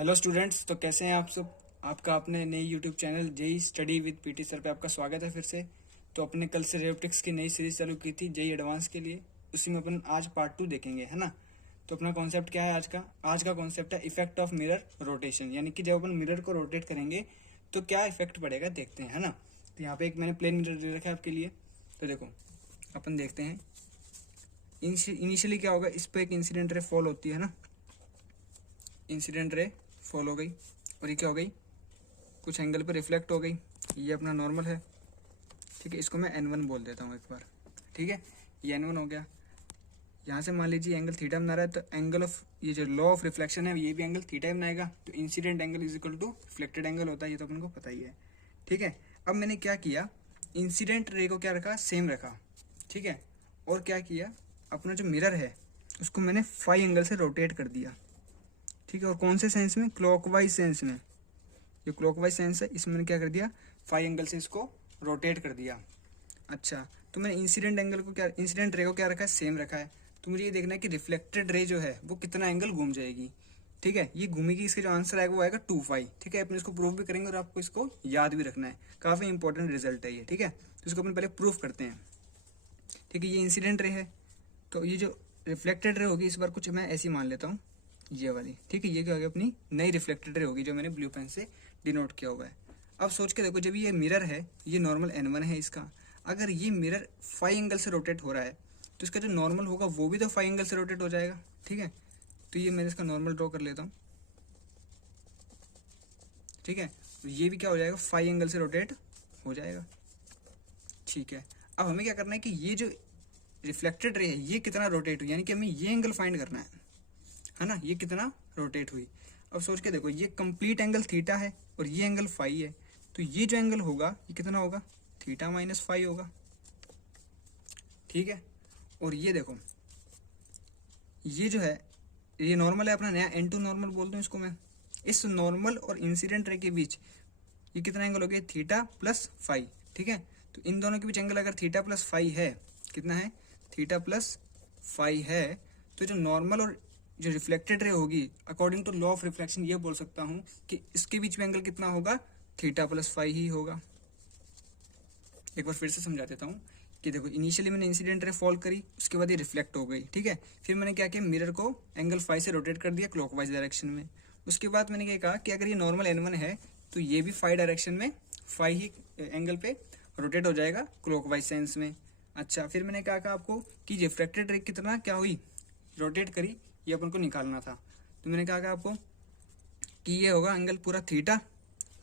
Hello students, तो कैसे हैं आप सब। आपका अपने नई YouTube channel JE study with PT sir पे आपका स्वागत है फिर से। तो अपने कल से रोबोटिक्स की नई सीरीज चालू की थी जेई एडवांस के लिए, उसी में अपन आज पार्ट 2 देखेंगे, है ना। तो अपना कॉन्सेप्ट क्या है आज का कॉन्सेप्ट है इफेक्ट ऑफ मिरर रोटेशन, यानी कि जब अपन मिरर को रोटेट करेंगे तो क्या इफेक्ट पड़ेगा देखते हैं, है ना। तो यहाँ पे एक मैंने प्लेन मिरर दे रखा है आपके लिए। तो देखो अपन देखते हैं इनिशियली क्या होगा। इस पर एक इंसिडेंट रे फॉल होती है ना, इंसिडेंट रे फॉल हो गई और ये क्या हो गई, कुछ एंगल पे रिफ्लेक्ट हो गई। ये अपना नॉर्मल है, ठीक है। इसको मैं n1 बोल देता हूँ एक बार, ठीक है। ये n1 हो गया। यहाँ से मान लीजिए एंगल थीटा बना रहा है, तो एंगल ऑफ ये जो लॉ ऑफ रिफ्लेक्शन है ये भी एंगल थीटा ही बनाएगा। तो incident angle is equal to reflected angle होता है, ये तो अपन को पता ही है, ठीक है। अब मैंने क्या किया, इंसिडेंट रे को क्या रखा, सेम रखा, ठीक है। और क्या किया, अपना जो मिरर है उसको मैंने फाई एंगल से रोटेट कर दिया, ठीक है। और कौन से सेंस में, क्लॉकवाइज सेंस में। जो क्लॉकवाइज सेंस है इसमें मैंने क्या कर दिया, फाई एंगल से इसको रोटेट कर दिया। अच्छा, तो मैंने इंसिडेंट एंगल को क्या, इंसिडेंट रे को क्या रखा है, सेम रखा है। तो मुझे ये देखना है कि रिफ्लेक्टेड रे जो है वो कितना एंगल घूम जाएगी, ठीक है। ये घूमेगी, इसका जो आंसर आएगा वो आएगा 2 फाई, ठीक है। अपन इसको प्रूफ भी करेंगे और आपको इसको याद भी रखना है, काफ़ी इंपॉर्टेंट रिजल्ट है ये, ठीक है। तो इसको अपन पहले प्रूफ करते हैं, ठीक है। ये इंसिडेंट रे है, तो ये जो रिफ्लेक्टेड रे होगी इस बार कुछ मैं ऐसी मान लेता हूँ, ये वाली, ठीक है। ये क्या होगी, अपनी नई रिफ्लेक्टेड रे होगी जो मैंने ब्लू पेन से डिनोट किया हुआ है। अब सोच के देखो, जब ये मिरर है, ये नॉर्मल n1 है इसका, अगर ये मिरर फाई एंगल से रोटेट हो रहा है तो इसका जो नॉर्मल होगा वो भी तो फाई एंगल से रोटेट हो जाएगा, ठीक है। तो ये मैं इसका नॉर्मल ड्रॉ कर लेता हूँ, ठीक है। ये भी क्या हो जाएगा, फाई एंगल से रोटेट हो जाएगा, ठीक है। अब हमें क्या करना है कि ये जो रिफ्लेक्टेड रे है ये कितना रोटेट हुई, यानी कि हमें ये एंगल फाइंड करना है ना। ये कितना रोटेट हुई। अब सोच के देखो, ये कंप्लीट एंगल थीटा है और ये एंगल फाई है, तो ये जो एंगल होगा ये कितना होगा, थीटा माइनस फाई होगा, ठीक है। और ये देखो, ये जो है ये नॉर्मल है अपना, नया n2 नॉर्मल बोल दूँ इसको मैं। इस नॉर्मल और इंसिडेंट रे के बीच ये कितना एंगल हो गया, थीटा प्लस फाई, ठीक है। तो इन दोनों के बीच एंगल अगर थीटा प्लस फाई है, कितना है, थीटा प्लस फाई है, तो जो नॉर्मल और जो रिफ्लेक्टेड रे होगी according to law of reflection ये बोल सकता हूँ कि इसके बीच में एंगल कितना होगा, थीटा प्लस फाई ही होगा। एक बार फिर से समझा देता हूँ कि देखो, इनिशियली मैंने इंसिडेंट रे फॉल करी, उसके बाद ये रिफ्लेक्ट हो गई, ठीक है। फिर मैंने क्या किया, मिरर को एंगल फाई से रोटेट कर दिया क्लॉकवाइज डायरेक्शन में। उसके बाद मैंने क्या कहा कि अगर ये नॉर्मल n1 है तो ये भी फाई डायरेक्शन में, फाई ही एंगल पे रोटेट हो जाएगा क्लॉकवाइज सेंस में। अच्छा, फिर मैंने क्या कहा आपको कि रिफ्लेक्टेड रे कितना क्या हुई, रोटेट करी, ये अपन को निकालना था। तो मैंने कहा आपको कि ये होगा एंगल पूरा थीटा,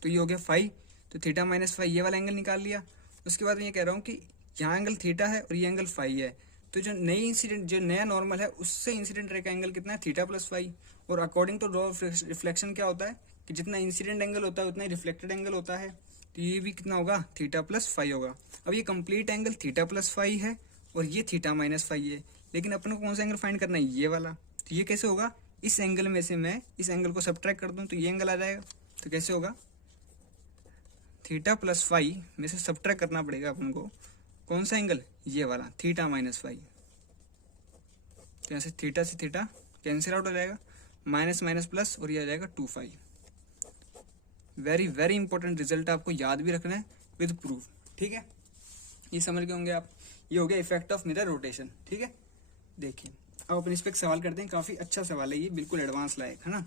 तो ये हो गया फाई, तो थीटा माइनस फाई, ये वाला एंगल निकाल लिया। उसके बाद मैं ये कह रहा हूँ कि यहाँ एंगल थीटा है और ये एंगल फाई है, तो जो नई इंसिडेंट, जो नया नॉर्मल है उससे इंसिडेंट रे का एंगल कितना है, थीटा प्लस फाई। और according to law of reflection क्या होता है कि जितना इंसिडेंट एंगल होता है उतना ही रिफ्लेक्टेड एंगल होता है, तो ये भी कितना होगा, थीटा प्लस फाई होगा। अब ये complete angle theta plus phi है और ये थीटा माइनस फाई है, लेकिन अपन को कौन सा एंगल फाइंड करना है, ये वाला। तो ये कैसे होगा, इस एंगल में से मैं इस एंगल को सब्ट्रैक्ट कर दूं तो ये एंगल आ जाएगा। तो कैसे होगा, थीटा प्लस फाई में से सब्ट्रैक्ट करना पड़ेगा अपन को कौन सा एंगल, ये वाला, थीटा माइनस फाई। तो यहाँ से थीटा कैंसिल आउट हो जाएगा, माइनस माइनस प्लस, और ये आ जाएगा 2 phi. Very very important result आपको याद भी रखना है विद प्रूफ, ठीक है। ये समझ गए होंगे आप। ये हो गया इफेक्ट ऑफ मिरर रोटेशन, ठीक है। देखिए अब अपन इस पर एक सवाल करते हैं, काफ़ी अच्छा सवाल है ये, बिल्कुल एडवांस लायक, है ना।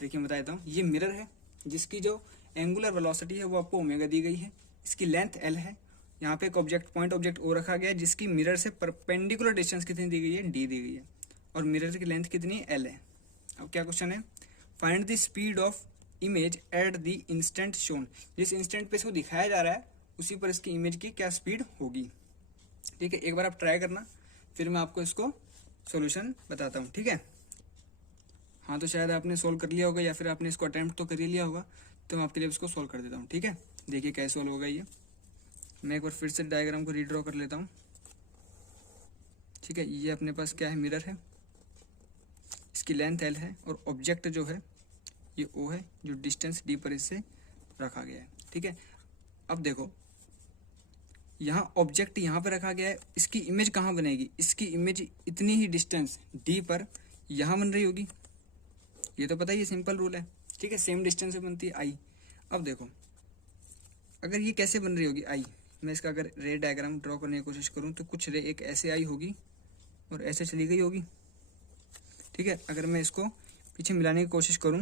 देखिए मैं बता देता हूँ, ये मिरर है जिसकी जो एंगुलर वेलोसिटी है वो आपको ओमेगा दी गई है, इसकी लेंथ एल है। यहाँ पे एक पॉइंट ऑब्जेक्ट ओ रखा गया है जिसकी मिरर से परपेंडिकुलर डिस्टेंस कितनी दी गई है, डी दी गई है, और मिरर की लेंथ कितनी, एल है। अब क्या क्वेश्चन है, find the speed of image at the instant shown. जिस इंस्टेंट पे इसको दिखाया जा रहा है उसी पर इसकी इमेज की क्या स्पीड होगी, ठीक है। एक बार आप ट्राई करना, फिर मैं आपको इसको सॉल्यूशन बताता हूँ, ठीक है। हाँ, तो शायद आपने सोल्व कर लिया होगा या फिर आपने इसको अटेम्प्ट तो कर ही लिया होगा, तो मैं आपके लिए इसको सोल्व कर देता हूँ, ठीक है। देखिए कैसे सोल्व होगा ये, मैं एक बार फिर से डायग्राम को रीड्रॉ कर लेता हूँ, ठीक है। ये अपने पास क्या है, मिरर है, इसकी लेंथ एल है और ऑब्जेक्ट जो है ये ओ है, जो डिस्टेंस डी पर इससे रखा गया है, ठीक है। अब देखो यहाँ ऑब्जेक्ट यहाँ पे रखा गया है, इसकी इमेज कहाँ बनेगी, इसकी इमेज इतनी ही डिस्टेंस डी पर यहाँ बन रही होगी, ये तो पता ही है, सिंपल रूल है। ठीक है, सेम डिस्टेंस से बनती है आई। अब देखो अगर ये कैसे बन रही होगी आई, मैं इसका अगर रे डायग्राम ड्रॉ करने की कोशिश करूँ तो कुछ रे एक ऐसे आई होगी और ऐसे चली गई होगी, ठीक है। अगर मैं इसको पीछे मिलाने की कोशिश करूँ,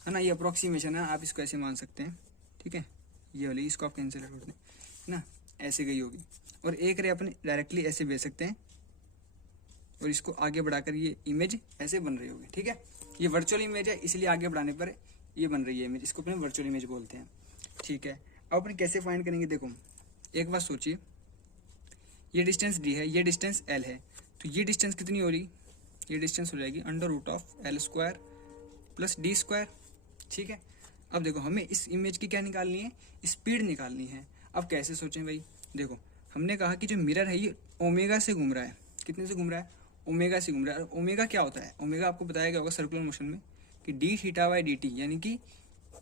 है ना, ये अप्रोक्सीमेशन है, आप इसको ऐसे मान सकते हैं, ठीक है। ये वाली इसको आप कैंसिल कर दें, है ना, ऐसे गई होगी। और एक रे अपने डायरेक्टली ऐसे भेज सकते हैं और इसको आगे बढ़ाकर ये इमेज ऐसे बन रही होगी, ठीक है। ये वर्चुअल इमेज है, इसलिए आगे बढ़ाने पर ये बन रही है इमेज, इसको अपने वर्चुअल इमेज बोलते हैं, ठीक है। अब अपन कैसे फाइंड करेंगे, देखो एक बात सोचिए, ये डिस्टेंस डी है, ये डिस्टेंस एल है, तो ये डिस्टेंस कितनी हो रही, ये डिस्टेंस हो जाएगी √(L² + D²), ठीक है। अब देखो हमें इस इमेज की क्या निकालनी है, स्पीड निकालनी है। अब कैसे सोचें भाई, देखो हमने कहा कि जो मिरर है ये ओमेगा से घूम रहा है, कितने से घूम रहा है, ओमेगा से घूम रहा है। और ओमेगा क्या होता है, ओमेगा आपको बताया गया होगा सर्कुलर मोशन में कि dθ/dt, यानी कि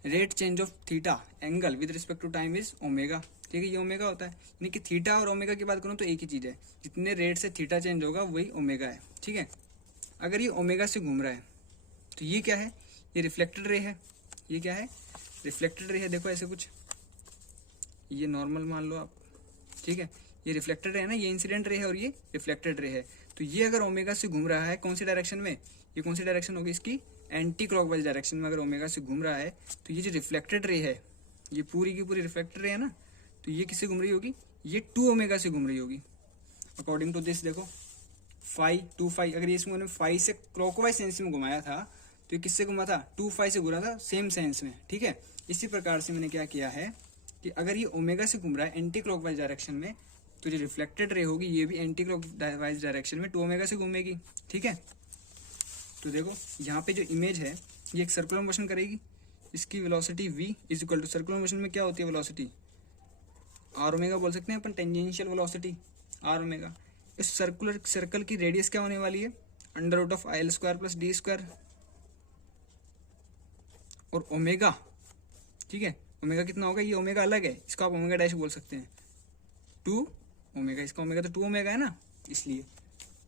rate change of theta angle with respect to time is omega, ठीक है, ये ओमेगा होता है। यानी कि थीटा और ओमेगा की बात करूँ तो एक ही चीज़ है, जितने रेट से थीटा चेंज होगा वही ओमेगा है, ठीक है। अगर ये ओमेगा से घूम रहा है तो ये क्या है, ये रिफ्लेक्टेड रे है, ये क्या है, रिफ्लेक्टेड रे है। देखो ऐसे कुछ, ये नॉर्मल मान लो आप, ठीक है, ये रिफ्लेक्टेड रे है ना, ये इंसिडेंट रे है और ये रिफ्लेक्टेड रे है। तो ये अगर ओमेगा से घूम रहा है कौन सी डायरेक्शन में, ये कौन सी डायरेक्शन होगी, इसकी एंटी क्लॉकवाइज डायरेक्शन में अगर ओमेगा से घूम रहा है, तो ये जो रिफ्लेक्टेड रे है, ये पूरी की पूरी रिफ्लेक्टेड रे है ना, तो ये किससे घूम रही होगी, ये 2 ओमेगा से घूम रही होगी अकॉर्डिंग टू दिस। देखो φ अगर ये इसमें फाई से क्लॉकवाइज सेंस में घुमाया था तो ये किससे घुमा था, 2φ से घुमा था, सेम सेंस में, ठीक है। इसी प्रकार से मैंने क्या किया है कि अगर ये ओमेगा से घूम रहा है एंटी क्लॉकवाइज डायरेक्शन में, तो जो रिफ्लेक्टेड रे होगी ये भी एंटी क्लॉकवाइज डायरेक्शन में 2 ओमेगा से घूमेगी, ठीक है। तो देखो यहाँ पे जो इमेज है ये एक सर्कुलर मोशन करेगी, इसकी वेलोसिटी v = सर्कुलर मोशन में क्या होती है वेलोसिटी, आर ओमेगा बोल सकते हैं अपन, टेंजेंशियल वेलोसिटी आर ओमेगा। इस सर्कुलर सर्कल की रेडियस क्या होने वाली है, √(L² + D², और ओमेगा, ठीक है, ओमेगा कितना होगा, ये ओमेगा अलग है, इसको आप ओमेगा डैश बोल सकते हैं, 2 ओमेगा, इसका ओमेगा तो 2 ओमेगा है ना, इसलिए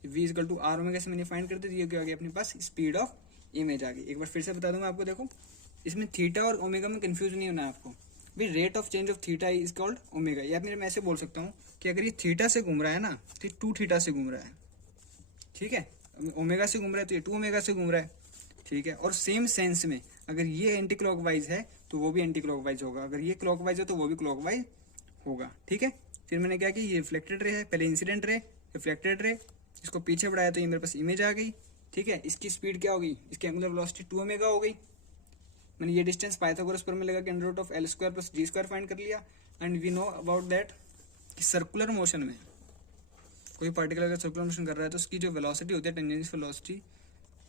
v = r ओमेगा से मैंने फाइंड कर दिया, ये क्या आ गया अपने पास, स्पीड ऑफ इमेज आ गई। एक बार फिर से बता दूंगा आपको, देखो इसमें थीटा और ओमेगा में कंफ्यूज नहीं होना है आपको भाई, rate of change of theta is called omega, या फिर मैं ऐसे बोल सकता हूँ कि अगर ये थीटा से घूम रहा है ना तो 2 थीटा से घूम रहा है, ठीक है, ओमेगा से घूम रहा है तो ये 2 ओमेगा से घूम रहा है, ठीक है। और सेम सेंस में अगर ये एंटी क्लॉकवाइज है तो वो भी एंटी क्लॉकवाइज होगा, अगर ये क्लॉकवाइज है तो वो भी क्लॉकवाइज होगा, ठीक है। फिर मैंने क्या किया, ये रिफ्लेक्टेड रे है, पहले इंसिडेंट रे, रिफ्लेक्टेड रे, इसको पीछे बढ़ाया तो ये मेरे पास इमेज आ गई, ठीक है। इसकी स्पीड क्या होगी, इसकी एंगुलर वेलोसिटी 2 ओमेगा हो गई। मैंने ये डिस्टेंस पाइथागोरस पर में लगा के √(L² + D² फाइंड कर लिया। And we know about that कि सर्कुलर मोशन में कोई पार्टिकल अगर सर्कुलर मोशन कर रहा है तो उसकी जो वेलोसिटी होती है, टेंजेंशियल वेलोसिटी,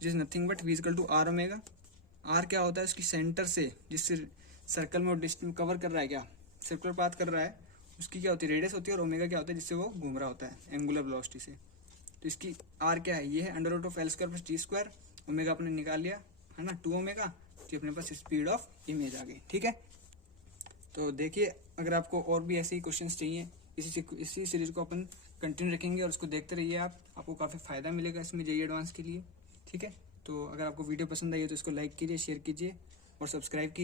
जिस nothing but v = r omega. r क्या होता है, उसकी सेंटर से जिस सर्कल में वो डिस्टेंस कवर कर रहा है, क्या सर्कुलर पाथ कर रहा है, उसकी क्या होती है, रेडियस होती है। और ओमेगा क्या होता है, जिससे वो घूम रहा होता है एंगुलर वेलोसिटी से। तो इसकी r क्या है, ये है √(L² + D², ओमेगा अपने निकाल लिया, है ना, 2 ओमेगा, तो अपने पास स्पीड ऑफ इमेज आ गई, ठीक है। तो देखिए अगर आपको और भी ऐसे ही क्वेश्चंस चाहिए, इसी सीरीज को अपन कंटिन्यू रखेंगे और उसको देखते रहिए आप, आपको काफ़ी फ़ायदा मिलेगा इसमें JEE एडवांस के लिए, ठीक है। तो अगर आपको वीडियो पसंद आई हो तो इसको लाइक कीजिए, शेयर कीजिए और सब्सक्राइब कीजिए।